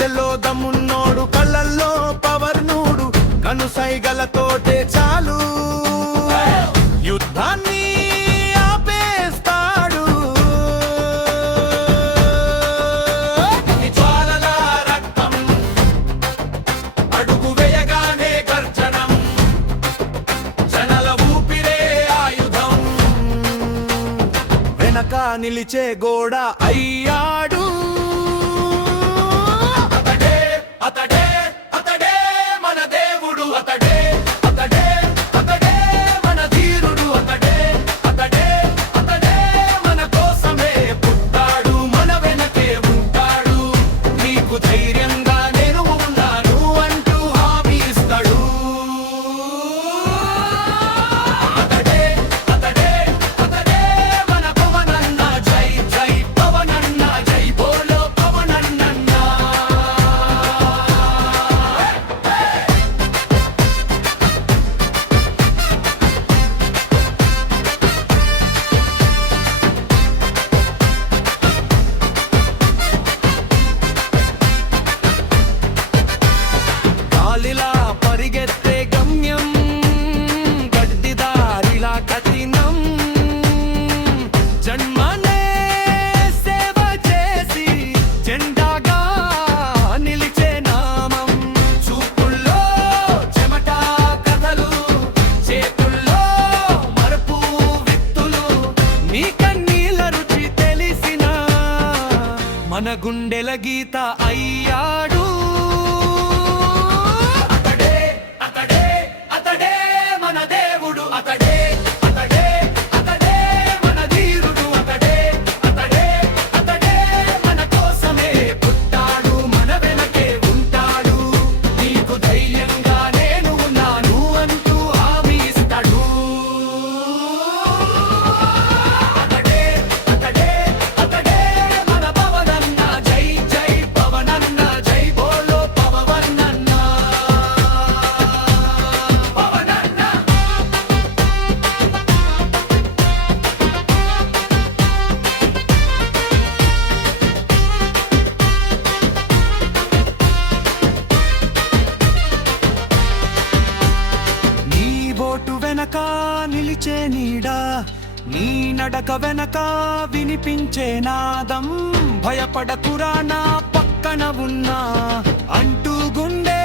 గుండెల్లో దమ్మున్నోడు, కళ్ళల్లో పవర్ నూడు, కనుసైగలతోటే చాలు యుద్ధాన్ని ఆపేస్తాడు. జ్వాలల రక్తం అడుగు వేయగానే గర్జనం, జనల ఊపిరే ఆయుధం, వెనక నిలిచే గోడ అయ్యాడు. అతడే అతడే అతడే మన దేవుడు, అతడే అతడే అతడే మన ధీరుడు, అతడే అతడే అతడే మన కోసమే పుట్టాడు, మన వెనకే ఉంటాడు. నీకు ధైర్యంగా నేను ఉన్నాను అంటూ హామీ ఇస్తాడు. అతడే అతడే అతడే మన పవనన్న, జై జై పవనన్న, జై బోలో పవనన్న. గాలిలా పరిగెత్తే గమ్యం, గడ్డిదారిలా కఠినం, జన్మనే సేవ చేసి జెండాగా నిలిచే నామం. చూపుల్లో చెమట కథలు, చేతుల్లో మరుపు విత్తులు, నీ కన్నీల రుచి తెలిసిన మన గుండెల గీత అయ్యాడు. అతడే అతడే అతడే మన దేవుడు, అతడే అతడే అతడే మన ధీరుడు, అతడే అతడే అతడే మన కోసమే పుట్టాడు, మన వెనకే ఉంటాడు. నీకు ధైర్యంగా నేను ఉన్నాను అంటూ హామీ ఇస్తాడు. అతడే అతడే అతడే మన పవనన్న, జై జై పవనన్న, జై బోలో పవనన్న పవనన్న. నీ బోటు వెనక నిలిచే నీడా, నీ నడక వెనక వినిపించే నాదం. భయపడకురా నా పక్కన ఉన్నా అంటూ గుండె